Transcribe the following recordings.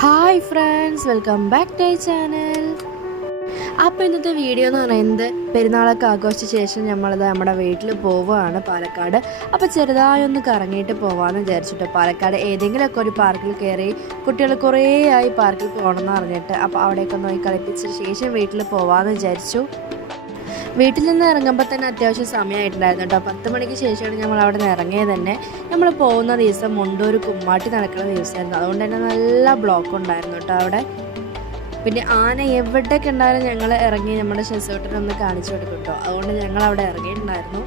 Hi friends, welcome back to channel. അപ്പോൾ ഇന്നത്തെ video എന്ന് പറയുന്നത് പെരുന്നാളൊക്കെ ആഘോഷിച്ച ശേഷം നമ്മളിത് നമ്മുടെ വീട്ടിൽ പോവുകയാണ് പാലക്കാട്. അപ്പോൾ ചെറുതായി ഒന്ന് കറങ്ങിയിട്ട് പോകാമെന്ന് വിചാരിച്ചിട്ട് പാലക്കാട് ഏതെങ്കിലുമൊക്കെ ഒരു പാർക്കിൽ കയറി കുട്ടികൾ കുറേ ആയി പാർക്കിൽ പോകണമെന്ന് അറിഞ്ഞിട്ട് അപ്പോൾ അവിടേക്ക് നോക്കി കളിപ്പിച്ച ശേഷം വീട്ടിൽ പോകാമെന്ന് വിചാരിച്ചു. വീട്ടിൽ നിന്ന് ഇറങ്ങുമ്പോൾ തന്നെ അത്യാവശ്യം സമയമായിട്ടുണ്ടായിരുന്നു കേട്ടോ. 10 മണിക്ക് ശേഷമാണ് നമ്മൾ അവിടെ നിന്ന് ഇറങ്ങിയത് തന്നെ. നമ്മൾ പോകുന്ന ദിവസം മുണ്ടൂർ കുമ്മാട്ടി നടക്കുന്ന ദിവസമായിരുന്നു. അതുകൊണ്ട് തന്നെ നല്ല ബ്ലോക്ക് ഉണ്ടായിരുന്നു കേട്ടോ അവിടെ. പിന്നെ ആന എവിടെയൊക്കെ ഉണ്ടായാലും ഞങ്ങൾ ഇറങ്ങി നമ്മുടെ ഷെസോട്ടിനൊന്ന് കാണിച്ചു കൊടുക്കും കേട്ടോ. അതുകൊണ്ട് ഞങ്ങൾ അവിടെ ഇറങ്ങിയിട്ടുണ്ടായിരുന്നു.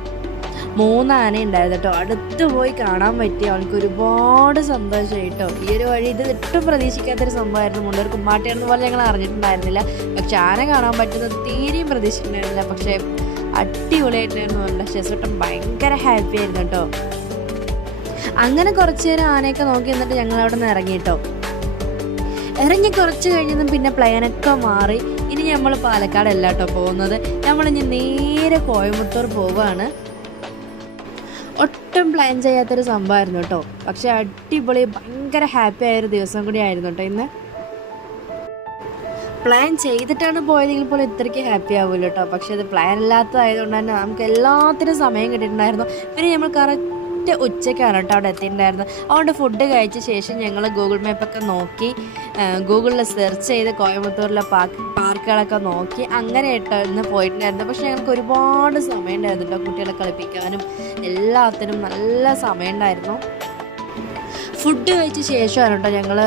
3 ആന ഉണ്ടായിരുന്നു കേട്ടോ. അടുത്ത് പോയി കാണാൻ പറ്റി. അവൾക്ക് ഒരുപാട് സന്തോഷമായി കേട്ടോ. ഈ ഒരു വഴി ഇത് ഒട്ടും പ്രതീക്ഷിക്കാത്തൊരു സംഭവമായിരുന്നു. മുണ്ടൂർ കുമ്മാട്ടിയാണെന്ന് പോലെ ഞങ്ങൾ അറിഞ്ഞിട്ടുണ്ടായിരുന്നില്ല. പക്ഷെ ആന കാണാൻ പറ്റുന്നത് തീരെയും പ്രതീക്ഷിച്ചിട്ടുണ്ടായിരുന്നില്ല. പക്ഷേ അടിപൊളിയായിട്ടായിരുന്നു. നല്ല ഷെസോട്ടൻ ഭയങ്കര ഹാപ്പി ആയിരുന്നു കേട്ടോ. അങ്ങനെ കുറച്ച് നേരം ആനയൊക്കെ നോക്കി എന്നിട്ട് ഞങ്ങൾ അവിടെ നിന്ന് ഇറങ്ങി കേട്ടോ. ഇറങ്ങി കുറച്ച് കഴിഞ്ഞതും പിന്നെ പ്ലാനൊക്കെ മാറി. ഇനി നമ്മൾ പാലക്കാടല്ല കേട്ടോ പോകുന്നത്. നമ്മളിനി നേരെ കോയമ്പത്തൂർ പോവുകയാണ്. ഒട്ടും പ്ലാൻ ചെയ്യാത്തൊരു സംഭവമായിരുന്നു കേട്ടോ. പക്ഷെ അടിപൊളി ഭയങ്കര ഹാപ്പി ആയൊരു ദിവസം കൂടി ആയിരുന്നു കേട്ടോ ഇന്ന്. പ്ലാൻ ചെയ്തിട്ടാണ് പോയതെങ്കിൽ പോലും ഇത്രയ്ക്ക് ഹാപ്പി ആവില്ല കേട്ടോ. പക്ഷെ അത് പ്ലാൻ ഇല്ലാത്തതായതുകൊണ്ട് തന്നെ നമുക്ക് എല്ലാത്തിനും സമയം കിട്ടിയിട്ടുണ്ടായിരുന്നു. പിന്നെ നമ്മൾ കറക്റ്റ് ഉച്ചയ്ക്കാണ് കേട്ടോ അവിടെ എത്തിയിട്ടുണ്ടായിരുന്നത്. അതുകൊണ്ട് ഫുഡ് കഴിച്ച ശേഷം ഞങ്ങൾ ഗൂഗിൾ മാപ്പൊക്കെ നോക്കി ഗൂഗിളിൽ സെർച്ച് ചെയ്ത് കോയമ്പത്തൂരിലെ പാർക്കുകളൊക്കെ നോക്കി അങ്ങനെ ഇട്ടായിരുന്നു പോയിട്ടുണ്ടായിരുന്നു. പക്ഷേ ഞങ്ങൾക്ക് ഒരുപാട് സമയം ഉണ്ടായിരുന്നു കേട്ടോ. കുട്ടികളെ കളിപ്പിക്കാനും എല്ലാത്തിനും നല്ല സമയം ഉണ്ടായിരുന്നു. ഫുഡ് കഴിച്ച ശേഷമാണ് കേട്ടോ ഞങ്ങൾ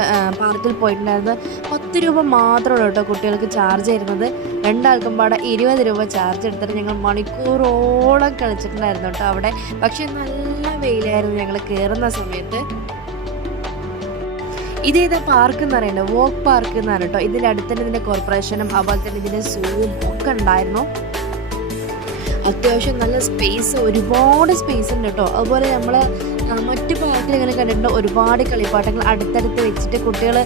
പാർക്കിൽ പോയിട്ടുണ്ടായിരുന്നത്. 10 രൂപ മാത്രമുള്ളൂ കേട്ടോ കുട്ടികൾക്ക് ചാർജ് ചെയ്യുന്നത്. 2 ആൾക്കും പാടെ 20 രൂപ ചാർജ് എടുത്തിട്ട് ഞങ്ങൾ മണിക്കൂറോളം കളിച്ചിട്ടുണ്ടായിരുന്നു കേട്ടോ അവിടെ. പക്ഷെ നല്ല വെയിലായിരുന്നു ഞങ്ങൾ കയറുന്ന സമയത്ത്. ഇതേതാ പാർക്ക് എന്ന് പറയുന്നത് വോക്ക് പാർക്ക് എന്നാണ് കേട്ടോ. ഇതിൻ്റെ അടുത്ത് തന്നെ ഇതിൻ്റെ കോർപ്പറേഷനും അതുപോലെ തന്നെ ഇതിൻ്റെ സൂവും ഒക്കെ ഉണ്ടായിരുന്നു. അത്യാവശ്യം നല്ല സ്പേസ്, ഒരുപാട് സ്പേസ് ഉണ്ട് കേട്ടോ. അതുപോലെ നമ്മൾ മറ്റു പാർക്കിൽ ഇങ്ങനെ കണ്ടിട്ടുണ്ട് ഒരുപാട് കളിപ്പാട്ടങ്ങൾ അടുത്തടുത്ത് വെച്ചിട്ട് കുട്ടികൾ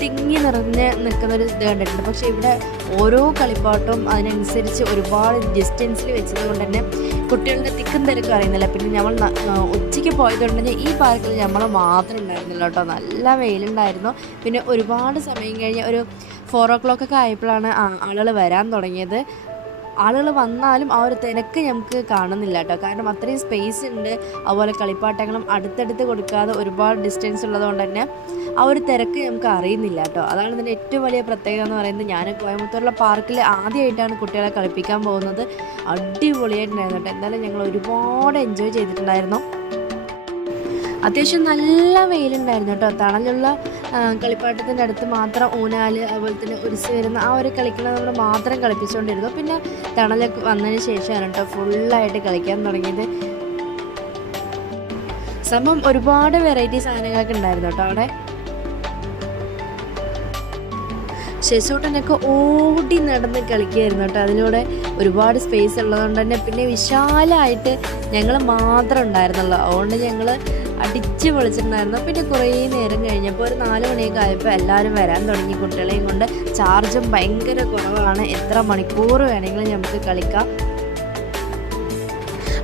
തിങ്ങി നിറഞ്ഞ് നിൽക്കുന്നൊരു ഇത് കണ്ടിട്ടുണ്ട്. പക്ഷേ ഇവിടെ ഓരോ കളിപ്പാട്ടവും അതിനനുസരിച്ച് ഒരുപാട് ഡിസ്റ്റൻസിൽ വെച്ചത് കൊണ്ട് തന്നെ കുട്ടികളുടെ തിക്കും തിരക്കും അറിയുന്നില്ല. പിന്നെ നമ്മൾ ഉച്ചയ്ക്ക് പോയതുകൊണ്ടുതന്നെ ഈ പാർക്കിൽ നമ്മൾ മാത്രം ഉണ്ടായിരുന്നില്ല കേട്ടോ. നല്ല വെയിലുണ്ടായിരുന്നു. പിന്നെ ഒരുപാട് സമയം കഴിഞ്ഞ് ഒരു 4 o'clock ഒക്കെ ആയപ്പോഴാണ് ആളുകൾ വരാൻ തുടങ്ങിയത്. ആളുകൾ വന്നാലും ആ ഒരു തിരക്ക് നമുക്ക് കാണുന്നില്ല കേട്ടോ. കാരണം അത്രയും സ്പേസ് ഉണ്ട്. അതുപോലെ കളിപ്പാട്ടങ്ങളും അടുത്തടുത്ത് കൊടുക്കാതെ ഒരുപാട് ഡിസ്റ്റൻസ് ഉള്ളതുകൊണ്ട് തന്നെ ആ ഒരു തിരക്ക് നമുക്ക് അറിയുന്നില്ല കേട്ടോ. അതാണ് ഇതിൻ്റെ ഏറ്റവും വലിയ പ്രത്യേകത എന്ന് പറയുന്നത്. ഞാൻ കോയമ്പത്തൂരിലെ പാർക്കിൽ ആദ്യമായിട്ടാണ് കുട്ടികളെ കളിപ്പിക്കാൻ പോകുന്നത്. അടിപൊളിയായിട്ടുണ്ടായിരുന്നു കേട്ടോ. എന്തായാലും ഞങ്ങൾ ഒരുപാട് എൻജോയ് ചെയ്തിട്ടുണ്ടായിരുന്നു. അത്യാവശ്യം നല്ല വെയിലുണ്ടായിരുന്നു കേട്ടോ. തണലുള്ള കളിപ്പാട്ടത്തിൻ്റെ അടുത്ത് മാത്രം ഊനാല് അതുപോലെ തന്നെ ഉരുസ് വരുന്ന ആ ഒരു കളിക്കുന്നത് മാത്രം കളിപ്പിച്ചുകൊണ്ടിരുന്നു. പിന്നെ തണലൊക്കെ വന്നതിന് ശേഷമാണ് കേട്ടോ ഫുള്ളായിട്ട് കളിക്കാൻ തുടങ്ങിയത്. സംഭവം ഒരുപാട് വെറൈറ്റി സാധനങ്ങളൊക്കെ ഉണ്ടായിരുന്നു കേട്ടോ അവിടെ. ഷെസൂട്ടനൊക്കെ ഓടി നടന്ന് കളിക്കുകയായിരുന്നു കേട്ടോ. അതിലൂടെ ഒരുപാട് സ്പേസ് ഉള്ളതുകൊണ്ട് തന്നെ പിന്നെ വിശാലമായിട്ട് ഞങ്ങൾ മാത്രം ഉണ്ടായിരുന്നുള്ളൂ. അതുകൊണ്ട് ഞങ്ങൾ അടിച്ച് പൊളിച്ചിട്ടുണ്ടായിരുന്നു. പിന്നെ കുറേ നേരം കഴിഞ്ഞപ്പോൾ ഒരു 4 മണിയൊക്കെ ആയപ്പോൾ എല്ലാവരും വരാൻ തുടങ്ങി കുട്ടികളെയും കൊണ്ട്. ചാർജും ഭയങ്കര കുറവാണ്. എത്ര മണിക്കൂർ വേണമെങ്കിലും നമുക്ക് കളിക്കാം.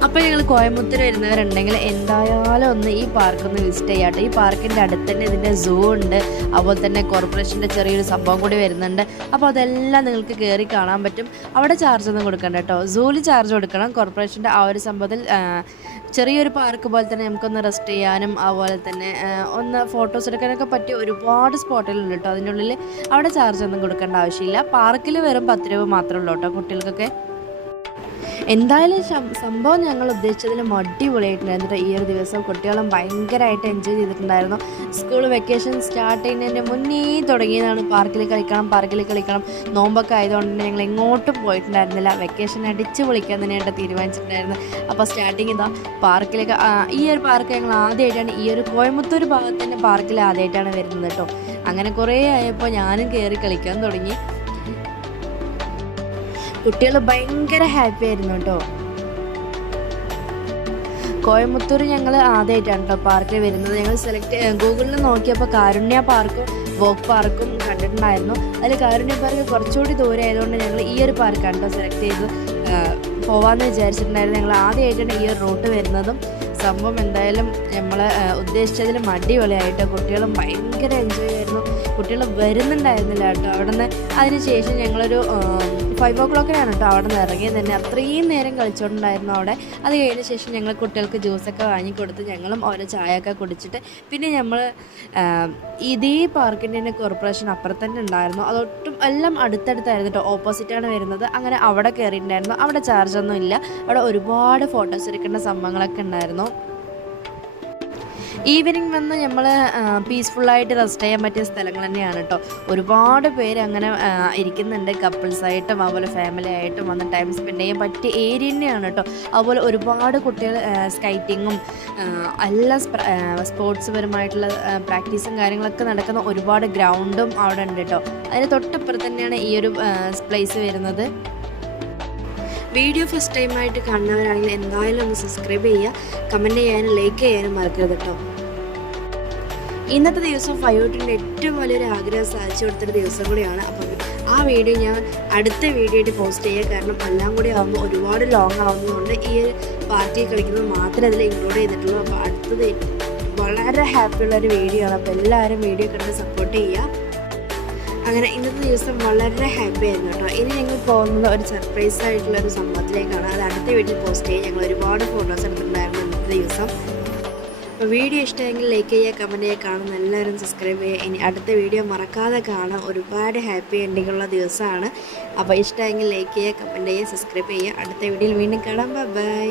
അപ്പോൾ ഞങ്ങൾ കോയമ്പത്തൂർ വരുന്നവരുണ്ടെങ്കിൽ എന്തായാലും ഒന്ന് ഈ പാർക്കൊന്ന് വിസിറ്റ് ചെയ്യാട്ടോ. ഈ പാർക്കിൻ്റെ അടുത്ത് തന്നെ ഇതിൻ്റെ സൂ ഉണ്ട്. അതുപോലെ തന്നെ കോർപ്പറേഷൻ്റെ ചെറിയൊരു സംഭവം കൂടി വരുന്നുണ്ട്. അപ്പോൾ അതെല്ലാം നിങ്ങൾക്ക് കയറി കാണാൻ പറ്റും. അവിടെ ചാർജ് ഒന്നും കൊടുക്കണ്ട കേട്ടോ. സൂവിൽ ചാർജ് കൊടുക്കണം. കോർപ്പറേഷൻ്റെ ആ ഒരു സംഭവത്തിൽ ചെറിയൊരു പാർക്ക് പോലെ തന്നെ നമുക്കൊന്ന് റെസ്റ്റ് ചെയ്യാനും അതുപോലെ തന്നെ ഒന്ന് ഫോട്ടോസ് എടുക്കാനൊക്കെ പറ്റിയ ഒരുപാട് സ്പോട്ടുകളുണ്ട് കേട്ടോ. അതിൻ്റെ ഉള്ളിൽ അവിടെ ചാർജ് ഒന്നും കൊടുക്കേണ്ട ആവശ്യമില്ല. പാർക്കിൽ വെറും 10 രൂപ മാത്രമേ ഉള്ളൂ കേട്ടോ കുട്ടികൾക്കൊക്കെ. എന്തായാലും സംഭവം ഞങ്ങൾ ഉദ്ദേശിച്ചതിലും അടിപൊളിയായിട്ടുണ്ടായിരുന്നു. ഈ ഒരു ദിവസം കുട്ടികളും ഭയങ്കരമായിട്ട് എൻജോയ് ചെയ്തിട്ടുണ്ടായിരുന്നു. സ്കൂൾ വെക്കേഷൻ സ്റ്റാർട്ട് ചെയ്യുന്നതിന് മുന്നേ തുടങ്ങിയതാണ് പാർക്കിൽ കളിക്കണം. നോമ്പൊക്കെ ആയതുകൊണ്ട് തന്നെ ഞങ്ങൾ എങ്ങോട്ടും പോയിട്ടുണ്ടായിരുന്നില്ല. വെക്കേഷൻ അടിച്ച് പൊളിക്കാൻ തന്നെയായിട്ട് തീരുമാനിച്ചിട്ടുണ്ടായിരുന്നു. അപ്പോൾ സ്റ്റാർട്ടിങ് ഇതാ പാർക്കിലേക്ക്. ഈ ഒരു പാർക്ക് ഞങ്ങൾ ആദ്യമായിട്ടാണ് ഈ ഒരു കോയമ്പത്തൂർ ഭാഗത്തിൻ്റെ പാർക്കിൽ ആദ്യമായിട്ടാണ് വരുന്നത് കേട്ടോ. അങ്ങനെ കുറേ ആയപ്പോൾ ഞാനും കയറി കളിക്കാൻ തുടങ്ങി. കുട്ടികൾ ഭയങ്കര ഹാപ്പി ആയിരുന്നു കേട്ടോ. കോയമ്പത്തൂർ ഞങ്ങൾ ആദ്യമായിട്ടാണ് കേട്ടോ പാർക്കിൽ വരുന്നത്. ഞങ്ങൾ ഗൂഗിളിൽ നോക്കിയപ്പോൾ കാരുണ്യ പാർക്കും വോക്ക് പാർക്കും കണ്ടിട്ടുണ്ടായിരുന്നു. അതിൽ കാരുണ്യ പാർക്ക് കുറച്ചുകൂടി ദൂരെ ആയതുകൊണ്ട് ഞങ്ങൾ ഈ ഒരു പാർക്കാണ് കേട്ടോ സെലക്ട് ചെയ്ത് പോകാമെന്ന് വിചാരിച്ചിട്ടുണ്ടായിരുന്നു. ഞങ്ങൾ ആദ്യമായിട്ടാണ് ഈ ഒരു റൂട്ട് വരുന്നതും. സംഭവം എന്തായാലും നമ്മൾ ഉദ്ദേശിച്ചതിലും അടിപൊളിയായിട്ട് കുട്ടികളും ഭയങ്കര എൻജോയ് ആയിരുന്നു. കുട്ടികൾ വരുന്നുണ്ടായിരുന്നില്ല കേട്ടോ അവിടെ നിന്ന്. അതിനുശേഷം ഞങ്ങളൊരു 5 o'clock കേട്ടോ അവിടെ നിന്ന് ഇറങ്ങിയത് തന്നെ. അത്രയും നേരം കളിച്ചുകൊണ്ടുണ്ടായിരുന്നു അവിടെ. അത് കഴിഞ്ഞ ശേഷം ഞങ്ങൾ കുട്ടികൾക്ക് ജ്യൂസൊക്കെ വാങ്ങിക്കൊടുത്ത് ഞങ്ങളും ഓരോ ചായയൊക്കെ കുടിച്ചിട്ട് പിന്നെ നമ്മൾ ഇതേ പാർക്കിൻ്റെ തന്നെ കോർപ്പറേഷൻ അപ്പുറത്ത് തന്നെ ഉണ്ടായിരുന്നു. അതൊട്ടും എല്ലാം അടുത്തടുത്തായിരുന്നു കേട്ടോ, ഓപ്പോസിറ്റാണ് വരുന്നത്. അങ്ങനെ അവിടെ കയറിയിട്ടുണ്ടായിരുന്നു. അവിടെ ചാർജൊന്നും ഇല്ല. അവിടെ ഒരുപാട് ഫോട്ടോസ് എടുക്കേണ്ട സംഭവങ്ങളൊക്കെ ഉണ്ടായിരുന്നു. ഈവനിങ് വന്ന് നമ്മൾ പീസ്ഫുള്ളായിട്ട് റെസ്റ്റ് ചെയ്യാൻ പറ്റിയ സ്ഥലങ്ങൾ തന്നെയാണ് കേട്ടോ. ഒരുപാട് പേര് അങ്ങനെ ഇരിക്കുന്നുണ്ട്, കപ്പിൾസായിട്ടും അതുപോലെ ഫാമിലി ആയിട്ടും വന്ന് ടൈം സ്പെൻഡ് ചെയ്യാൻ പറ്റിയ ഏരിയ തന്നെയാണ് കേട്ടോ. അതുപോലെ ഒരുപാട് കുട്ടികൾ സ്കൈറ്റിങ്ങും എല്ലാ സ്പോർട്സ് പരമായിട്ടുള്ള പ്രാക്ടീസും കാര്യങ്ങളൊക്കെ നടക്കുന്ന ഒരുപാട് ഗ്രൗണ്ടും അവിടെ ഉണ്ട് കേട്ടോ. അതിന് തൊട്ടപ്പുറത്ത് തന്നെയാണ് ഈ ഒരു പ്ലേസ് വരുന്നത്. വീഡിയോ ഫസ്റ്റ് ടൈമായിട്ട് കാണുന്നവരാണെങ്കിൽ എന്തായാലും ഒന്ന് സബ്സ്ക്രൈബ് ചെയ്യുക, കമൻറ്റ് ചെയ്യാനും ലൈക്ക് ചെയ്യാനും മറക്കരുത് കേട്ടോ. ഇന്നത്തെ ദിവസം ഫയോട്ടിൻ്റെ ഏറ്റവും വലിയൊരു ആഗ്രഹം സാധിച്ചു കൊടുത്തൊരു ദിവസം കൂടിയാണ്. അപ്പം ആ വീഡിയോ ഞാൻ അടുത്ത വീഡിയോ ആയിട്ട് പോസ്റ്റ് ചെയ്യുക. കാരണം എല്ലാം കൂടി ആകുമ്പോൾ ഒരുപാട് ലോങ് ആവുന്നതുകൊണ്ട് ഈ ഒരു പാർട്ടി കളിക്കുന്നത് മാത്രമേ അതിൽ ഇൻക്ലൂഡ് ചെയ്തിട്ടുള്ളൂ. അപ്പോൾ അടുത്തത് വളരെ ഹാപ്പിയുള്ളൊരു വീഡിയോ ആണ്. അപ്പോൾ എല്ലാവരും വീഡിയോ കണ്ട് സപ്പോർട്ട് ചെയ്യുക. അങ്ങനെ ഇന്നത്തെ ദിവസം വളരെ ഹാപ്പി ആയിരുന്നു കേട്ടോ. ഇനി ഞങ്ങൾ പോകുന്നത് ഒരു സർപ്രൈസ് ആയിട്ടുള്ളൊരു സംഭവത്തിലേക്കാണ്. അത് അടുത്ത വീട്ടിൽ പോസ്റ്റ് ചെയ്യുക. ഞങ്ങൾ ഒരുപാട് ഫോട്ടോസ് എടുത്തിട്ടുണ്ടായിരുന്നു ഇന്നത്തെ ദിവസം. അപ്പോൾ വീഡിയോ ഇഷ്ടമെങ്കിൽ ലൈക്ക് ചെയ്യുക, കമൻറ്റ് ചെയ്യുക, കാണുന്ന എല്ലാവരും സബ്സ്ക്രൈബ് ചെയ്യുക. ഇനി അടുത്ത വീഡിയോ മറക്കാതെ കാണാം. ഒരുപാട് ഹാപ്പി എൻഡിങ്ങുള്ള ദിവസമാണ്. അപ്പോൾ ഇഷ്ടമെങ്കിൽ ലൈക്ക് ചെയ്യുക, കമൻറ്റ് ചെയ്യുക, സബ്സ്ക്രൈബ് ചെയ്യുക. അടുത്ത വീഡിയോയിൽ വീണ്ടും കാണാം. ബൈ.